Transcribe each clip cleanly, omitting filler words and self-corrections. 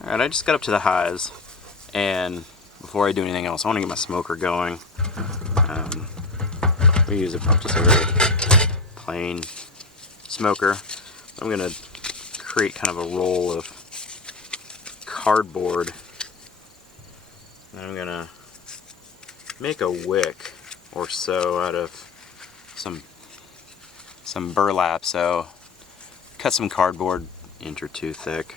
Alright, I just got up to the hives, and before I do anything else, I want to get my smoker going. We use just a very plain smoker. I'm going to create kind of a roll of cardboard, and I'm going to make a wick or so out of some burlap. So cut some cardboard 1 inch or 2 thick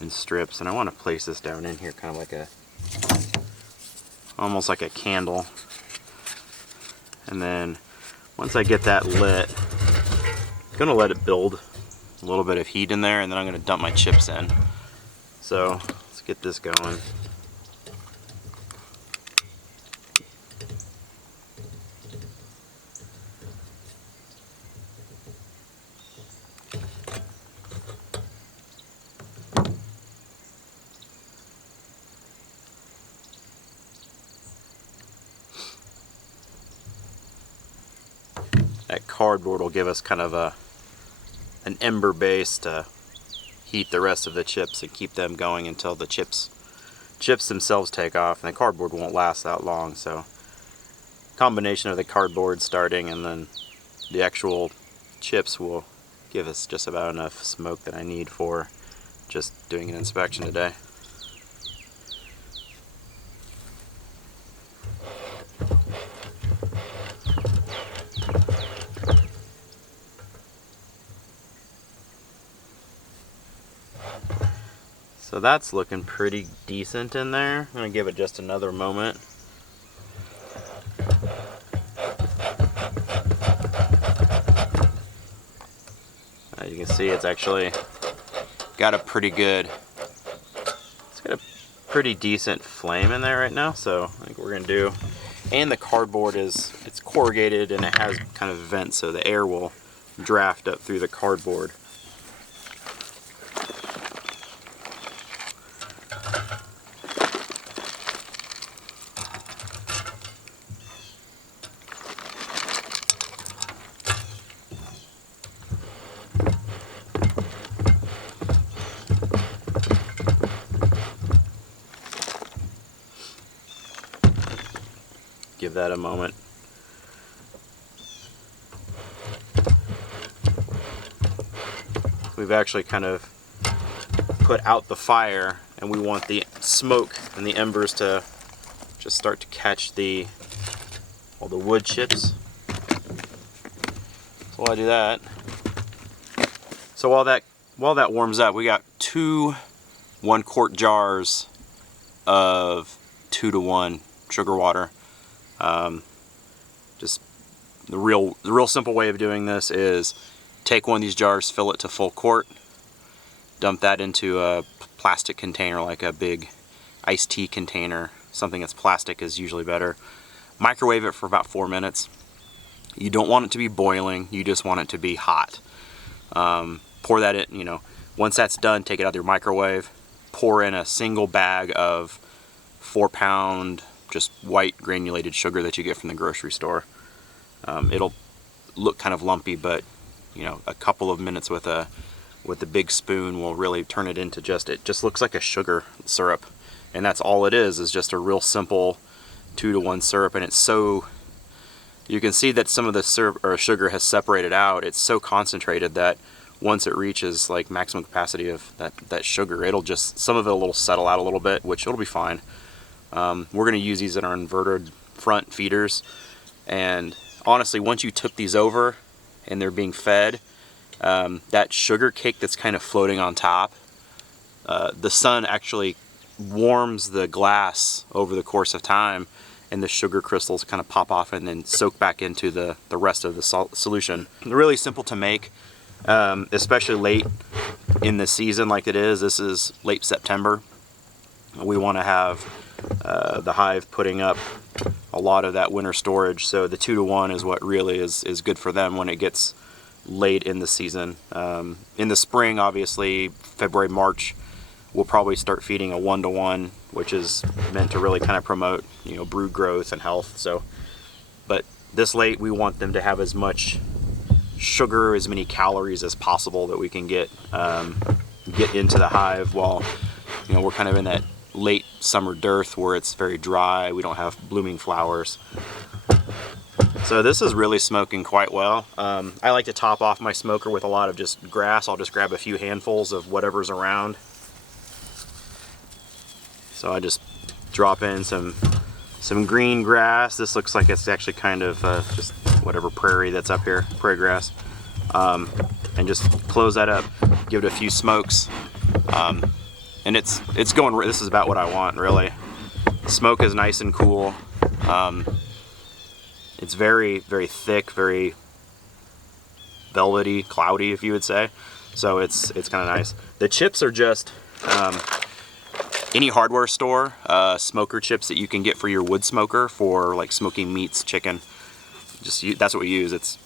in strips, and I want to place this down in here kind of like almost like a candle. And then once I get that lit, I'm going to let it build a little bit of heat in there, and then I'm going to dump my chips in. So let's get this going. That cardboard will give us kind of an ember base to heat the rest of the chips and keep them going until the chips themselves take off, and the cardboard won't last that long. So combination of the cardboard starting and then the actual chips will give us just about enough smoke that I need for just doing an inspection today. So that's looking pretty decent in there. I'm going to give it just another moment. As you can see, it's actually got a pretty decent flame in there right now. So I think what we're going to do, and the cardboard it's corrugated and it has kind of vents, so the air will draft up through the cardboard. Give that a moment. We've actually kind of put out the fire, and we want the smoke and the embers to just start to catch all the wood chips. So while I do that, so while that warms up, we got 2 1-quart jars of 2-to-1 sugar water. Just the real simple way of doing this is take one of these jars, fill it to full quart, dump that into a plastic container, like a big iced tea container. Something that's plastic is usually better. Microwave it for about 4 minutes. You don't want it to be boiling, you just want it to be hot. Pour that in, once that's done, take it out of your microwave, pour in a single bag of 4-pound just white granulated sugar that you get from the grocery store. It'll look kind of lumpy, but a couple of minutes with a big spoon will really turn it into it just looks like a sugar syrup, and that's all it is just a real simple 2-to-1 syrup. And it's so, you can see that some of the syrup or sugar has separated out. It's so concentrated that once it reaches like maximum capacity of that sugar, some of it will settle out a little bit, which it'll be fine. We're going to use these in our inverted front feeders, and honestly, once you tip these over and they're being fed, that sugar cake that's kind of floating on top, the sun actually warms the glass over the course of time, and the sugar crystals kind of pop off and then soak back into the rest of the solution. Really simple to make, especially late in the season like it is. This is late September. We want to have the hive putting up a lot of that winter storage. So the 2-to-1 is what really is good for them when it gets late in the season. In the spring, obviously, February, March, we'll probably start feeding a 1-to-1, which is meant to really kind of promote, you know, brood growth and health. So, but this late, we want them to have as much sugar, as many calories as possible that we can get into the hive while, you know, we're kind of in that late summer dearth where it's very dry, we don't have blooming flowers. So this is really smoking quite well. I like to top off my smoker with a lot of just grass. I'll just grab a few handfuls of whatever's around. So I just drop in some green grass. This looks like it's actually kind of just whatever prairie that's up here, prairie grass. And just close that up, give it a few smokes. And it's going, this is about what I want, really. Smoke is nice and cool. It's very, very thick, very velvety, cloudy, if you would say. So it's kind of nice. The chips are just any hardware store smoker chips that you can get for your wood smoker for like smoking meats, chicken. That's what we use. It's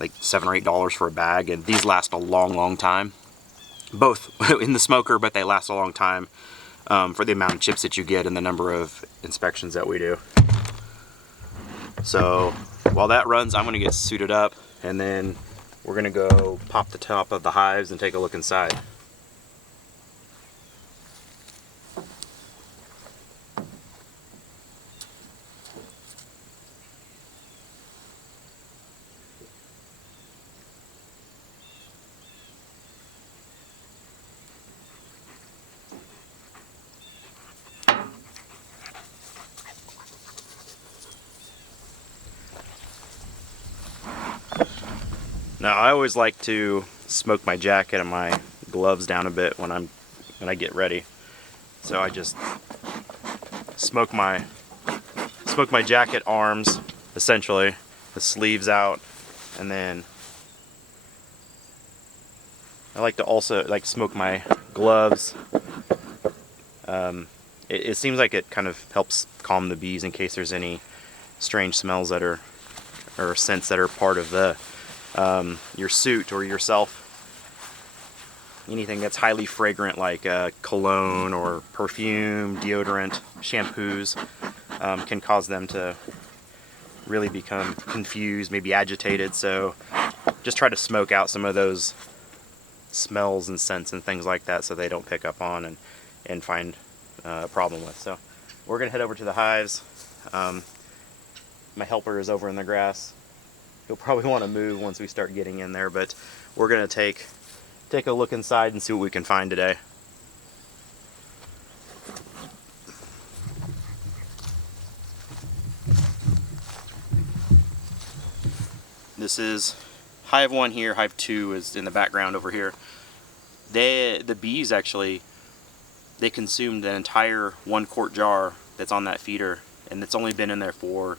like $7 or $8 for a bag, and these last a long, long time. Both in the smoker, but they last a long time for the amount of chips that you get and the number of inspections that we do. So while that runs, I'm going to get suited up, and then we're going to go pop the top of the hives and take a look inside. Now I always like to smoke my jacket and my gloves down a bit when I get ready. So I just smoke my jacket arms, essentially, the sleeves out, and then I like to also smoke my gloves. It seems like it kind of helps calm the bees in case there's any strange smells that are, or scents that are part of the your suit or yourself. Anything that's highly fragrant, like cologne or perfume, deodorant, shampoos, can cause them to really become confused, maybe agitated. So just try to smoke out some of those smells and scents and things like that so they don't pick up on and find a problem with. So we're gonna head over to the hives. My helper is over in the grass. He'll probably want to move once we start getting in there, but we're gonna take a look inside and see what we can find today. This is Hive 1 here, Hive 2 is in the background over here. The bees actually, they consumed an entire 1-quart jar that's on that feeder, and it's only been in there for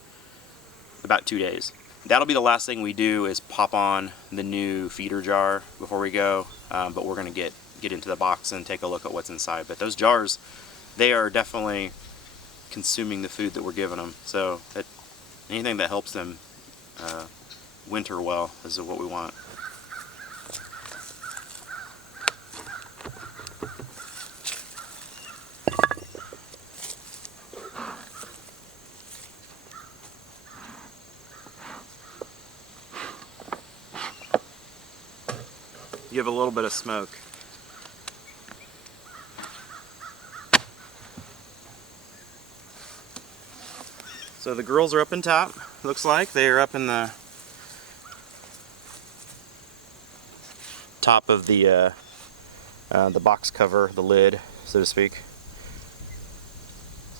about 2 days. That'll be the last thing we do, is pop on the new feeder jar before we go, but we're gonna get into the box and take a look at what's inside. But those jars, they are definitely consuming the food that we're giving them. So anything that helps them winter well is what we want. Give a little bit of smoke. So the girls are up in top. Looks like they are up in the top of the box cover, the lid, so to speak.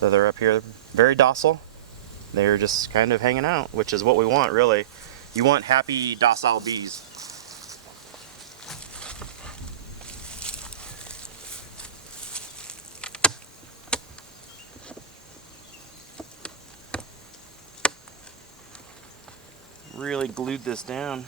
So they're up here, very docile. They're just kind of hanging out, which is what we want, really. You want happy, docile bees. Really glued this down.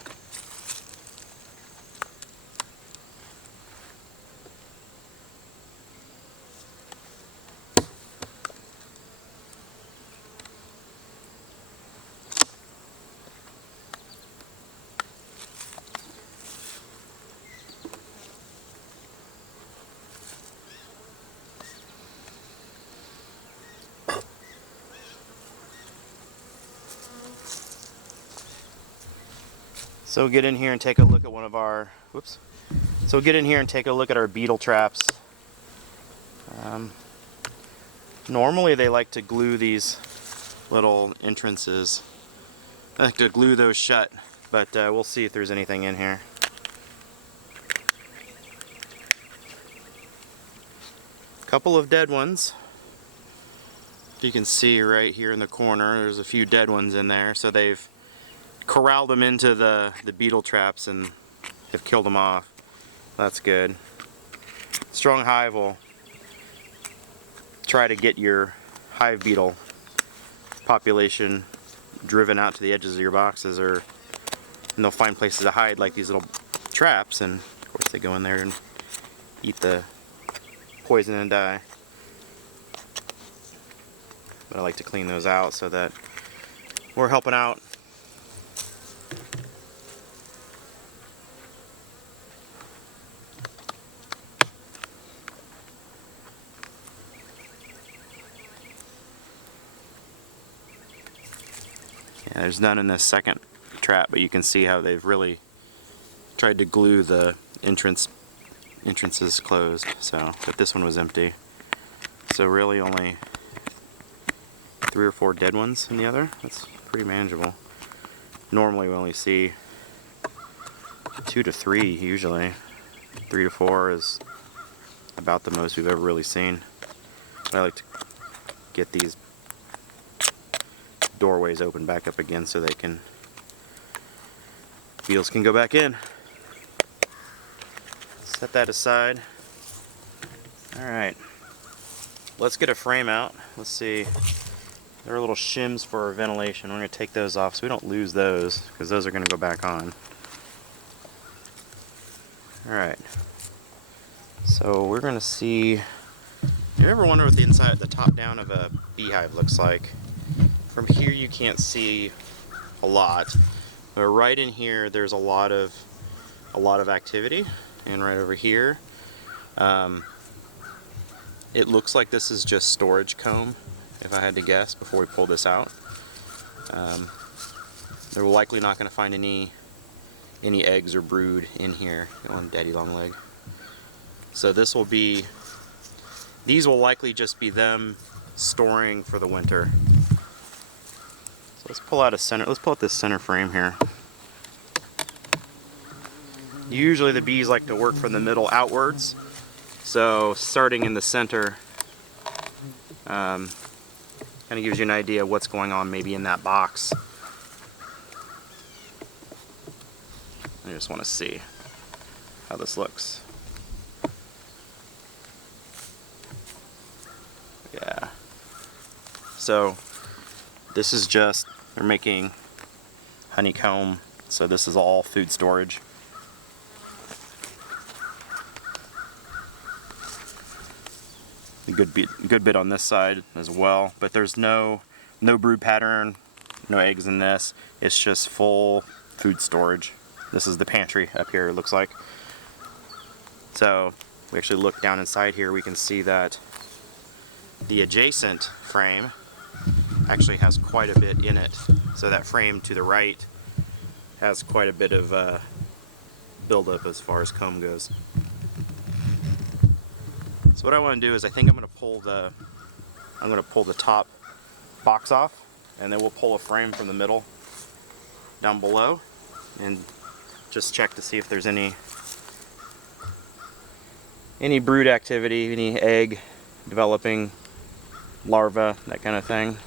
So we'll get in here and take a look at one of our, whoops. So we'll get in here and take a look at our beetle traps. Normally they like to glue these little entrances. I like to glue those shut, but we'll see if there's anything in here. Couple of dead ones. You can see right here in the corner there's a few dead ones in there, so they've corralled them into the beetle traps and have killed them off. That's good. Strong hive will try to get your hive beetle population driven out to the edges of your boxes, and they'll find places to hide like these little traps, and of course they go in there and eat the poison and die. But I like to clean those out so that we're helping out. Yeah, there's none in this second trap, but you can see how they've really tried to glue the entrances closed. So, but this one was empty. So really only 3 or 4 dead ones in the other. That's pretty manageable. Normally we only see 2 to 3 usually. 3 to 4 is about the most we've ever really seen. But I like to get these doorways open back up again so beetles can go back in. Set that aside. Alright, let's get a frame out. Let's see, there are little shims for our ventilation. We're going to take those off so we don't lose those, because those are going to go back on. Alright, so we're going to see, you ever wonder what the inside, the top down of a beehive looks like? From here you can't see a lot, but right in here there's a lot of activity, and right over here it looks like this is just storage comb, if I had to guess, before we pull this out. They're likely not going to find any eggs or brood in here on daddy long leg. So these will likely just be them storing for the winter. So let's pull out this center frame here. Usually the bees like to work from the middle outwards, so starting in the center kind of gives you an idea of what's going on maybe in that box. I just want to see how this looks. Yeah. So this is just, they're making honeycomb, so this is all food storage. A good bit on this side as well, but there's no brood pattern, no eggs in this. It's just full food storage. This is the pantry up here, it looks like. So we actually look down inside here, we can see that the adjacent frame actually has quite a bit in it. So that frame to the right has quite a bit of buildup as far as comb goes. So what I want to do is, I think I'm going to pull the top box off, and then we'll pull a frame from the middle down below and just check to see if there's any brood activity, any egg developing, larva, that kind of thing.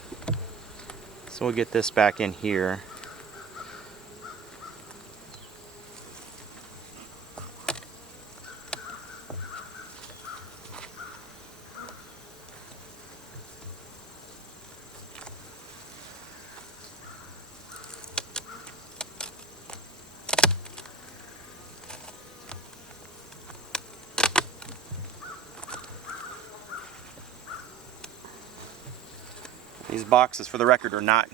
So we'll get this back in here. These boxes, for the record, are not,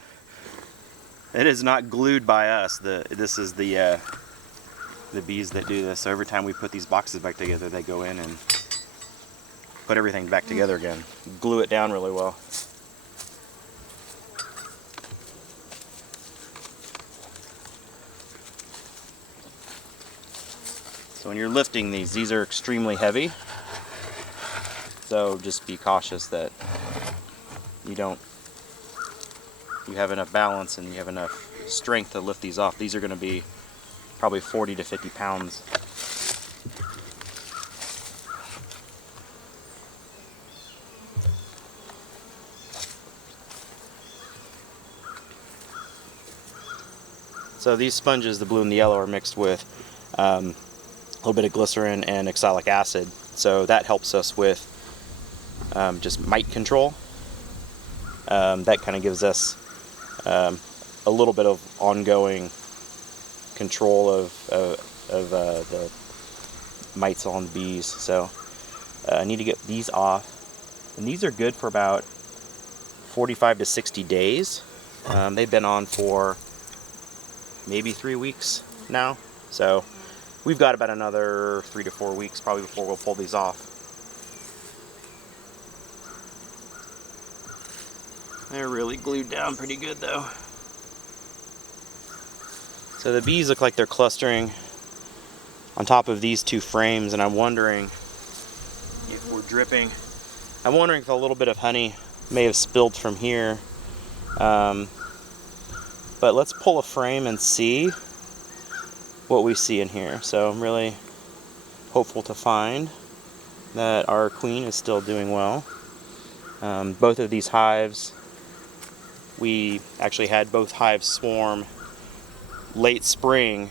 it is not glued by us. This is the bees that do this. So every time we put these boxes back together, they go in and put everything back together again. Glue it down really well. So when you're lifting these are extremely heavy. So just be cautious that you have enough balance and you have enough strength to lift these off. These are going to be probably 40 to 50 pounds. So these sponges, the blue and the yellow, are mixed with a little bit of glycerin and oxalic acid. So that helps us with just mite control. That kind of gives us a little bit of ongoing control of the mites on the bees. So I need to get these off. And these are good for about 45 to 60 days. They've been on for maybe 3 weeks now. So we've got about another 3 to 4 weeks probably before we'll pull these off. They're really glued down pretty good though. So the bees look like they're clustering on top of these two frames, and I'm wondering if we're dripping. I'm wondering if a little bit of honey may have spilled from here. But let's pull a frame and see what we see in here. So I'm really hopeful to find that our queen is still doing well. Both of these hives, we actually had both hives swarm late spring,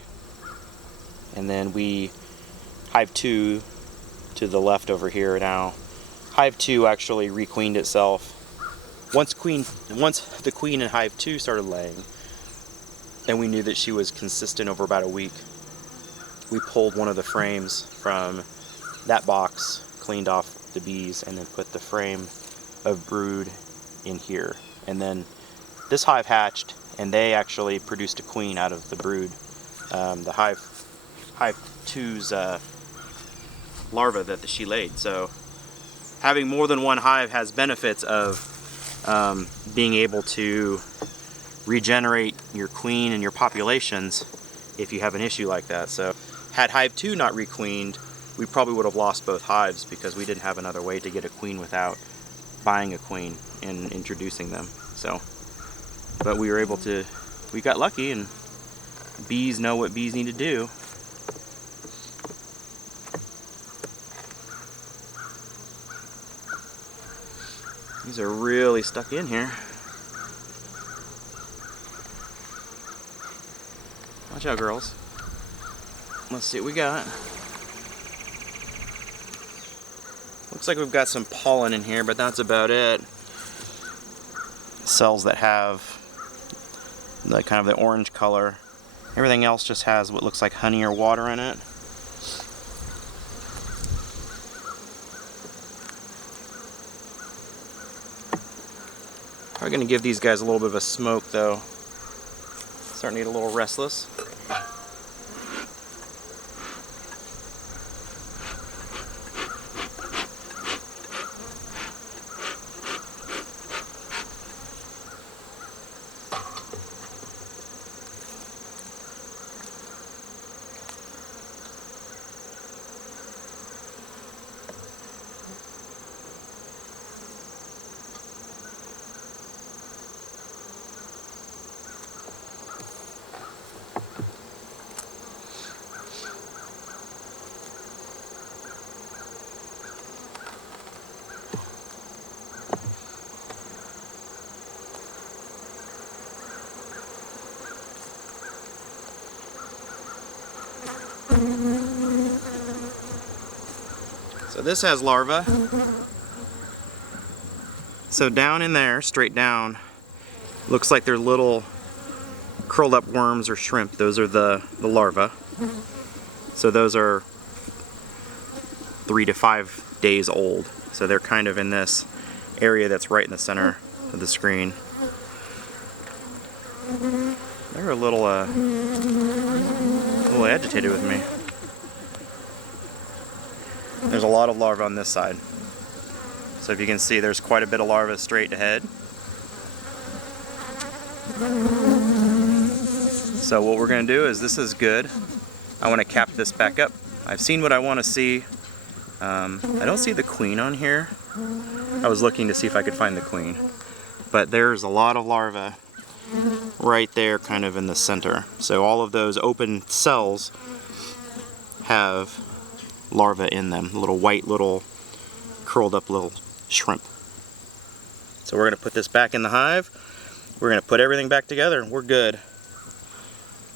and then hive 2 to the left over here now. Hive 2 actually requeened itself. Once the queen in hive 2 started laying, and we knew that she was consistent over about a week, we pulled one of the frames from that box, cleaned off the bees, and then put the frame of brood in here. And then this hive hatched, and they actually produced a queen out of the brood. The hive 2's larva that she laid. So having more than one hive has benefits of being able to regenerate your queen and your populations if you have an issue like that. So had hive 2 not requeened, we probably would have lost both hives because we didn't have another way to get a queen without buying a queen and introducing them. So, but we were able to, we got lucky, and bees know what bees need to do. These are really stuck in here. Watch out, girls. Let's see what we got. Looks like we've got some pollen in here, but that's about it. Cells that have the kind of the orange color. Everything else just has what looks like honey or water in it. Probably gonna give these guys a little bit of a smoke though. Starting to get a little restless. So this has larvae. So down in there, straight down, looks like they're little curled up worms or shrimp. Those are the larvae. So those are 3 to 5 days old. So they're kind of in this area that's right in the center of the screen. They're a little agitated with me. There's a lot of larvae on this side. So if you can see, there's quite a bit of larvae straight ahead. So what we're going to do is, this is good. I want to cap this back up I've seen what I want to see. I don't see the queen on here. I was looking to see if I could find the queen. But there's a lot of larvae right there kind of in the center. So all of those open cells have larvae in them. Little white, little curled up little shrimp. So we're going to put this back in the hive. We're going to put everything back together and we're good.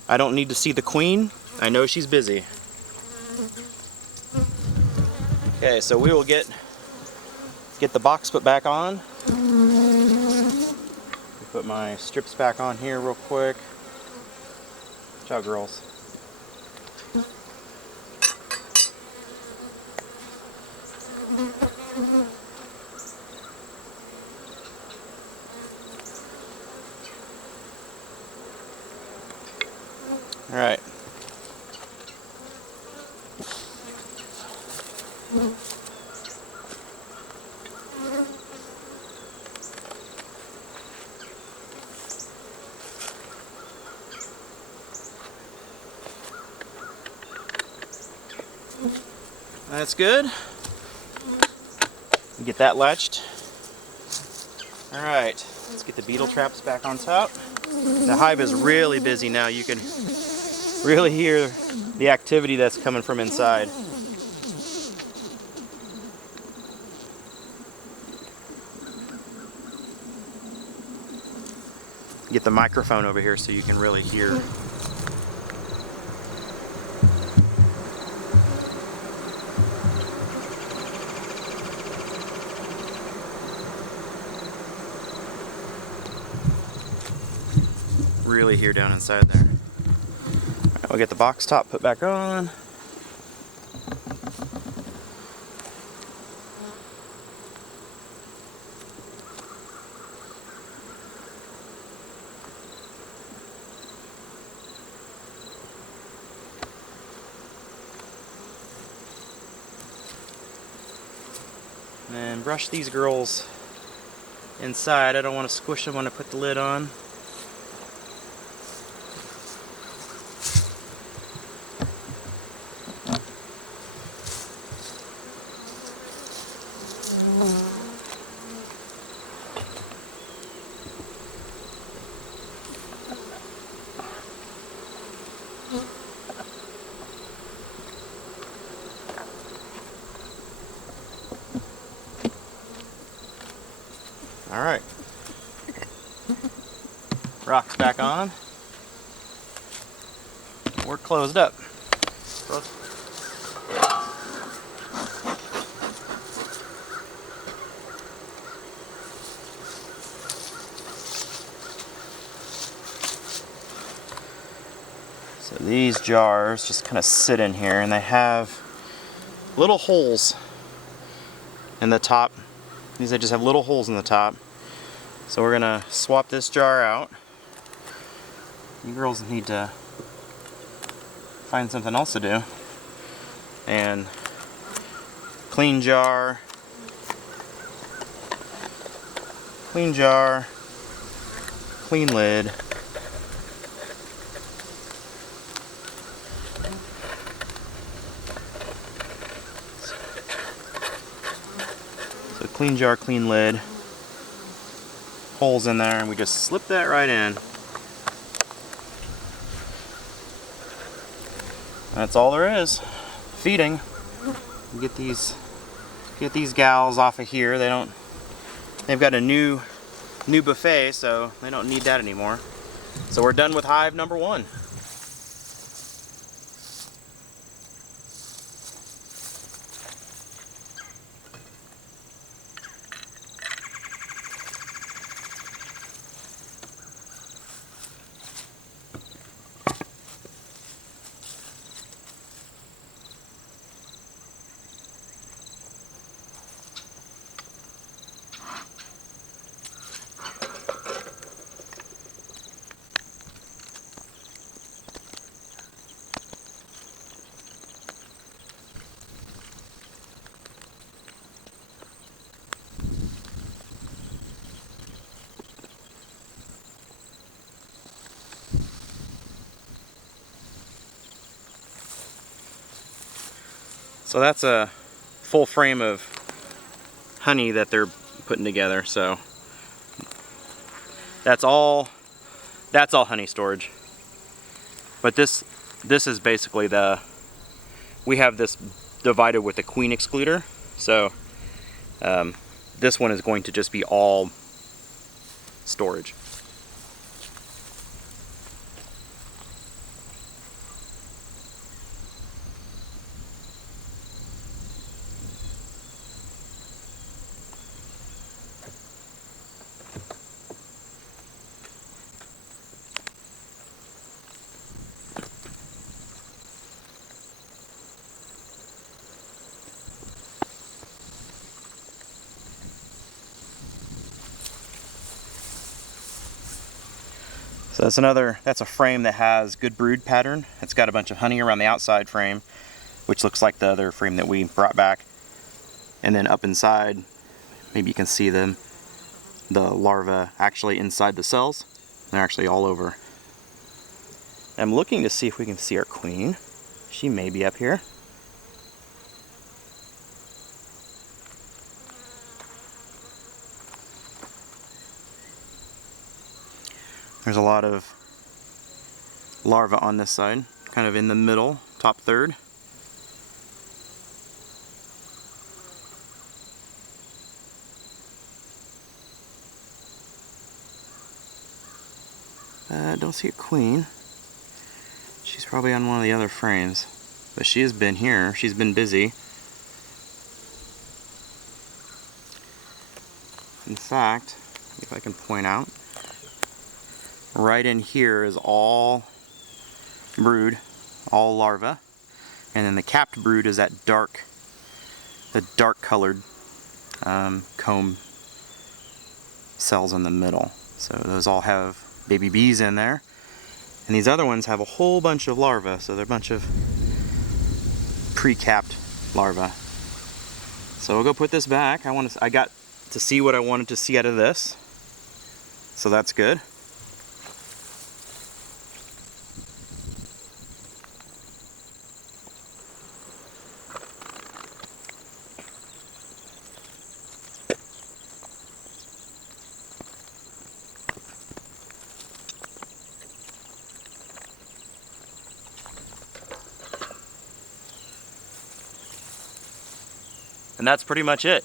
I don't need to see the queen. I know she's busy. Okay, so we will get the box put back on. Put my strips back on here real quick. Ciao, girls. All right. That's good. Get that latched. All right, let's get the beetle traps back on top. The hive is really busy now. You can really hear the activity that's coming from inside. Get the microphone over here so you can really hear. Really hear down inside there. Right, we'll get the box top put back on. And then brush these girls inside. I don't want to squish them when I put the lid on. All right. Rock's back on. We're closed up. So these jars just kind of sit in here and they have little holes in the top. These just have little holes in the top. So we're gonna swap this jar out. You girls need to find something else to do. And clean jar, clean lid. So clean jar, clean lid. Holes in there, and we just slip that right in. That's all there is. Feeding. Get these gals off of here. They've got a new buffet, so they don't need that anymore. So we're done with hive number 1. So that's a full frame of honey that they're putting together. So that's all honey storage. But this is basically we have this divided with a queen excluder. So this one is going to just be all storage. So that's a frame that has good brood pattern. It's got a bunch of honey around the outside frame, which looks like the other frame that we brought back. And then up inside, maybe you can see them, the larvae actually inside the cells. They're actually all over. I'm looking to see if we can see our queen. She may be up here. There's a lot of larvae on this side, kind of in the middle, top third. Don't see a queen. She's probably on one of the other frames, but she has been here. She's been busy. In fact, if I can point out, right in here is all brood, all larvae, and then the capped brood is that the dark colored comb cells in the middle. So those all have baby bees in there, and these other ones have a whole bunch of larvae, so they're a bunch of pre-capped larvae. So we'll go put this back. I got to see what I wanted to see out of this, so that's good. And that's pretty much it.